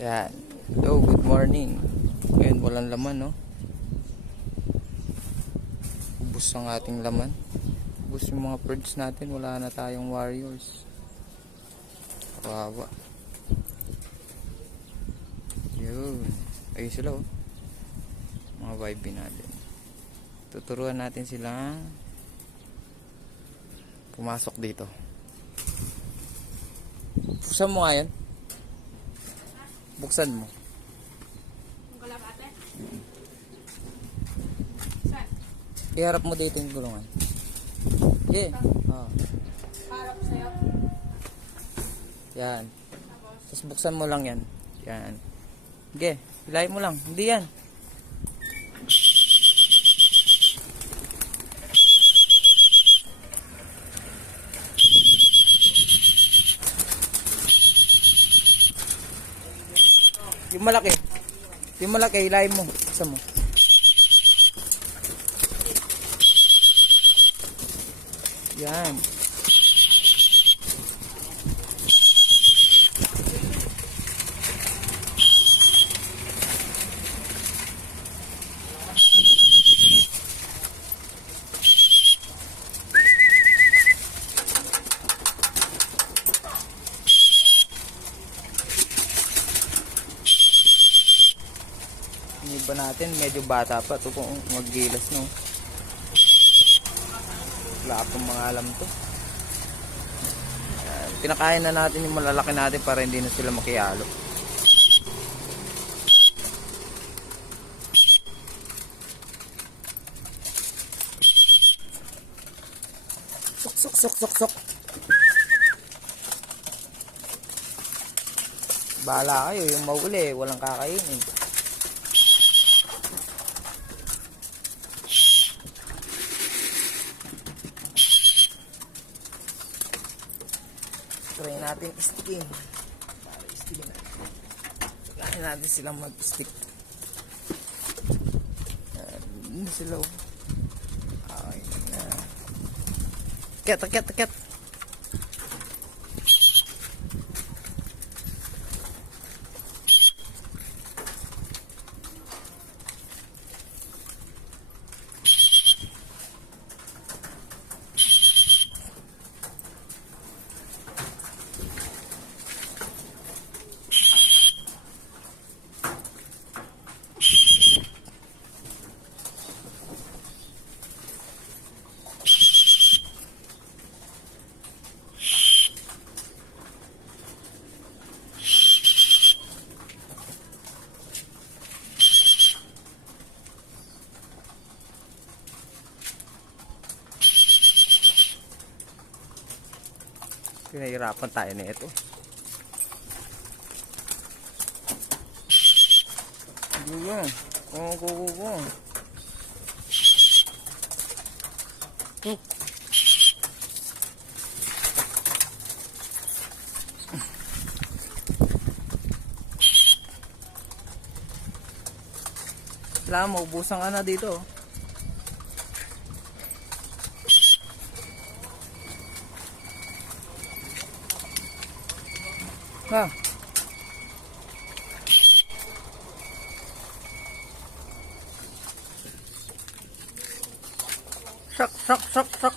Yan. Hello, good morning. Ngayon walang laman, no? Ubus ang ating laman. Ubus yung mga birds natin. Wala na tayong warriors. Kawawa. Yun. Ayun sila, oh. Mga YB natin. Tuturuan natin silang pumasok dito. Buksan mo nga yan. Buksan mo. Iharap mo dito yung gulungan. Okay. Harap sa'yo. Yan. Tapos buksan mo lang yan. Yan. Okay. Hilahin mo lang. Hindi yan. Yung malaki. Yung malaki, hilahin mo. Buksan mo. Yan. Yung iba natin, medyo bata pa. Ito kung maggilas, no? Wala pong mga alam to. Pinakain na natin yung malalaki natin para hindi na sila makiyalo. Sok sok sok sok sok. Bahala kayo, yung mauli walang kakainin. Try natin stickin. Para stickin natin. Try natin silang mag-stick. Hindi sila. Okay na. Ket, ket, ket. Pinahirapan tayo na ito. Hindi yan. Kukukuku. Wala, maubusan ka na dito. Ha. Sak sak sak sak.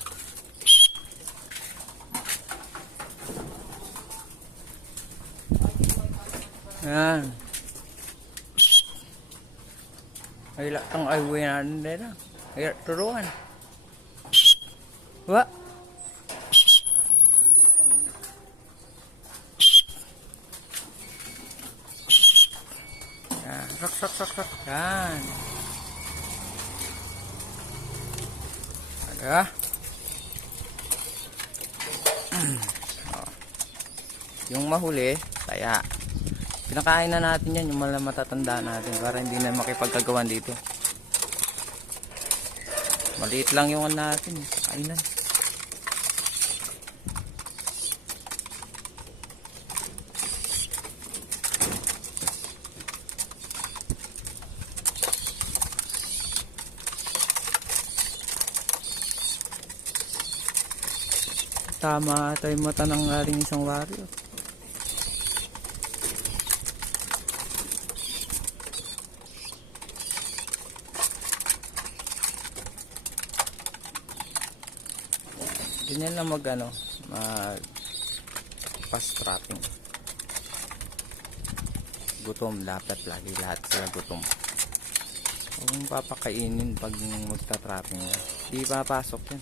Yan. Ay latang ay winan din. Ay turuan. Wa. Sak sak sak sak. Yan. Ada. Yung mahuli, kaya pinakain na natin yan, yung matatanda natin para hindi na makipagkagawan dito. Maliit lang yung natin, kainan. Tama ata yung mata ng aling isang warrior. Ganyan lang mag fast trapping. Gutom dapat lagi, lahat sila gutom. Huwag mong papakainin pag magta-trapping na. Di papasok yan.